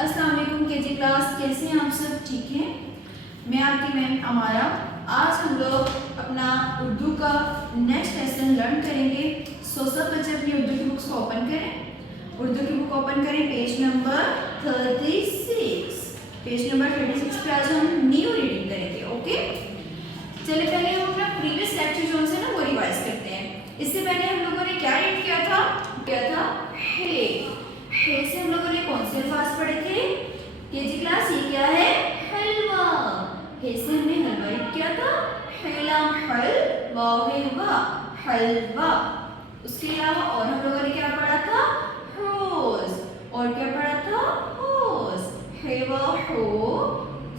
अस्सलाम वालेकुम KG class, कैसे हैं आप सब? ठीक हैं? मैं आपकी मैम अमारा। आज हम लोग अपना उर्दू का नेक्स्ट लेसन लर्न करेंगे। सब बच्चे अपनी उर्दू की बुक्स को ओपन करें। उर्दू की बुक ओपन करें, पेज नंबर 36। पेज नंबर 36 पे आज हम न्यू रीडिंग करेंगे। ओके, चलिए पहले हम अपना प्रीवियस लेक्चर जो है ना वो रिवाइज करते हैं। इससे पहले हम लोगों ने क्या रीड किया था हे। हे से हम लोगों ने कौन से अल्फाज पढ़े थे केजी क्लास? ये क्या है? हलवा। हे से हमने हलवा रीड किया था। हेला हलवा, हलवा। उसके अलावा और हम लोगों ने क्या पढ़ा था? रोज। और क्या पढ़ा था? होज। हेवा हो,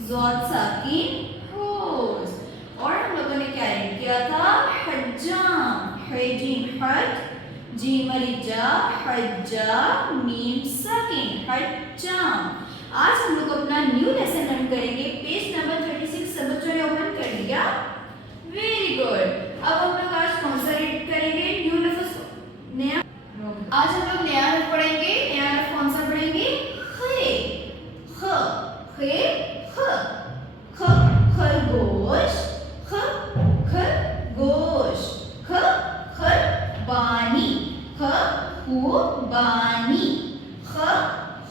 ज़ाद साकिन होज। और हम लोगों ने क्या रीड किया था? हज्जाम। हे जीम हज, जीम अलिजा हज्जा, मीम साकिन हज्जाम। आज हम लोग अपना न्यू लेसन लर्न करेंगे। पेज नंबर 36 सब बच्चों ने ओपन कर लिया? Very good. अब हम लोग आज कौन सा रीड करेंगे? न्यू लफ्ज नया। आज हम लोग नया लफ्ज पढ़ेंगे। नया लफ्ज कौन सा पढ़ेंगे? खे। ख, खे, ख। ख खरगोश, ख खरगोश। ख खरबानी, ख खुबानी। ख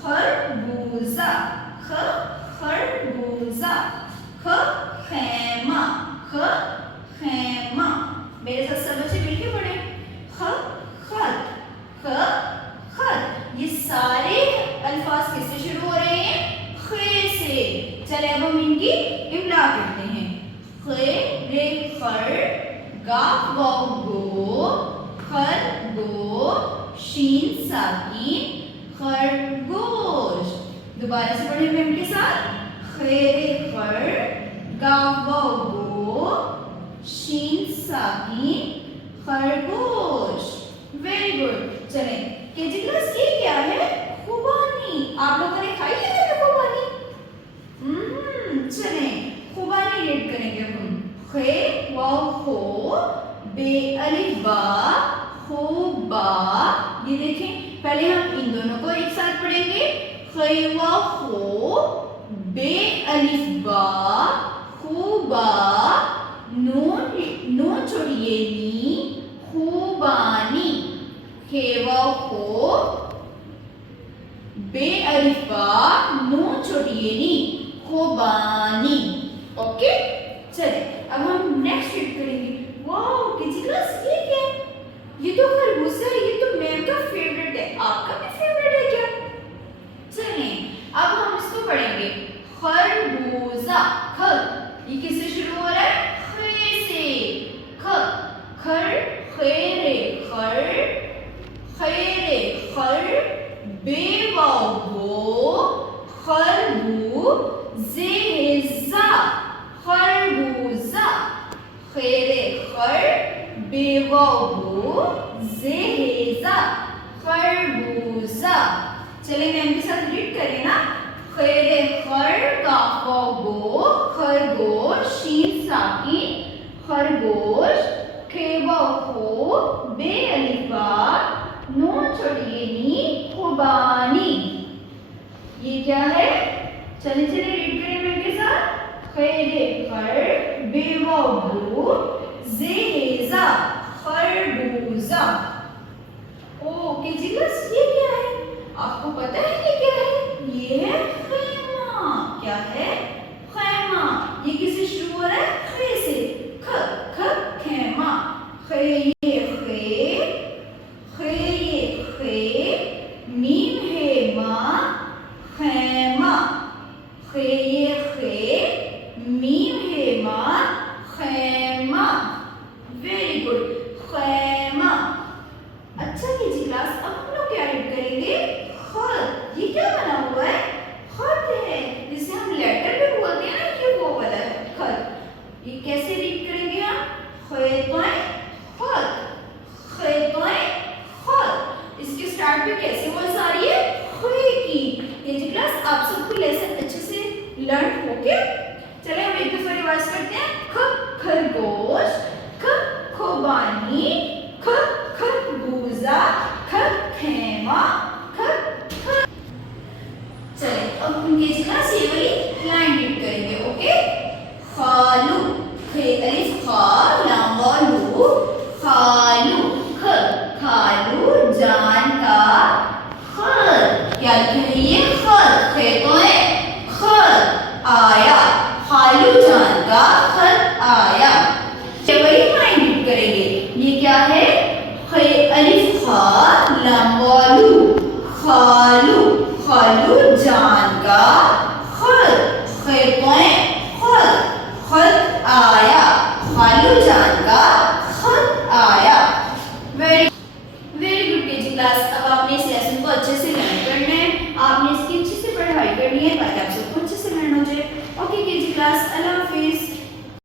खरबूजा, ख खरबूजा। ख खैमा, ख खैमा। मेरे साथ सब बच्चे मिलके पढ़े। ख खत, ख खत। ये सारे अल्फाज किससे शुरू हो रहे हैं? खे से। चले अब हम इनकी इमला करते हैं। खे रे खर, गाफ वाव गो, खर गो, शीन साकिन खरगोश। दोबारा से पढ़े मैम के साथ। खैरे खर, गाफ वाव गो, शीन साकिन खरगोश। Very good. चले केजी क्लास, ये क्या है? खुबानी। आप लोगों ने खाई है क्या खुबानी? चले खुबानी रीड करेंगे हम। खे वाव खो, बे अलिफ बा, खो बा। ये देखें, पहले हम इन दोनों को एक साथ पढ़ेंगे। खे वाव खो, बे अलिफ बा, खो बा, नून छोड़िए नी, खुबानी। खे वाव खो, बे अलिफ बा, नून छोड़िए नी, खुबानी। ओके, चलिए अब हम नेक्स्ट रीड करेंगे। वाओ किसी क्लास, ये क्या है? ये तो खरबूजा है। ये तो मैम का फेवरेट है। आपका भी फेवरेट है क्या? चलिए अब हम इसको पढ़ेंगे। खरबूजा, ख ये किससे शुरू हो रहा है? खे से। ख खर, खैरे खर, खैरे खर, बेवाव गो, खरबू, जेजा, खरबूजा। खैरे खर, बेवाव गो, जेजा, खरबूजा। चलिए मैम के साथ रीड करें ना। खैरे खर, गाफ वाव गो, खरगोश, शीन साकिन खरगोश। खे वाव खो, बे अलिफ बा, नून छोड़िए नी, खुबानी। ये क्या है? चलिए चलिए रीड करें मेरे के साथ। खैरे खर, बेवाव गो, जेजा, खरबूजा। ओके जी क्लास, ये क्या है? आपको पता है ये क्या है? ये है खैमा। क्या है? खैमा। ये किससे शुरू हो रहा है? खे से। ख ख खैमा। खे ये खे, खे ये खे, मीम है मा, खैमा। खे ये खे, मीम है मा, खैमा। वेरी गुड, खैमा। अच्छा कीजिए क्लास, अब हम लोग क्या रीड करेंगे? खत। ये क्या बना हुआ है? खत है, जिसे हम लेटर पे बोलते हैं ना, ये वो वाला है खत। ये कैसे रीड करेंगे हम? खैतों खत, खैतों खत। इसके स्टार्ट पे कैसे वॉइस आ रही है? खे की। कीजिए क्लास, आप सबको लेसन अच्छे से लर्न हो गया? चले हम एक दफा रिवाइज करते हैं। ख खरगोश, ख खुबानी, ख खरबूजा, ख खैमा, ख ख। चलिए अब उनके क्लास ये वाली लाइन रीड करेंगे। ओके, खालू, खे अलिफ खा लाम वालू, खालू, ख खालू जान का खर, क्या लिखा है ये खर, खे तो है खर आया, खालू जान का खर आया। वही लाइन रीड करेंगे। ये क्या है, खे अलिफ खा लाम वालू, खालू खालू जान का खर, खे तो है खर खर आया, खालू जान का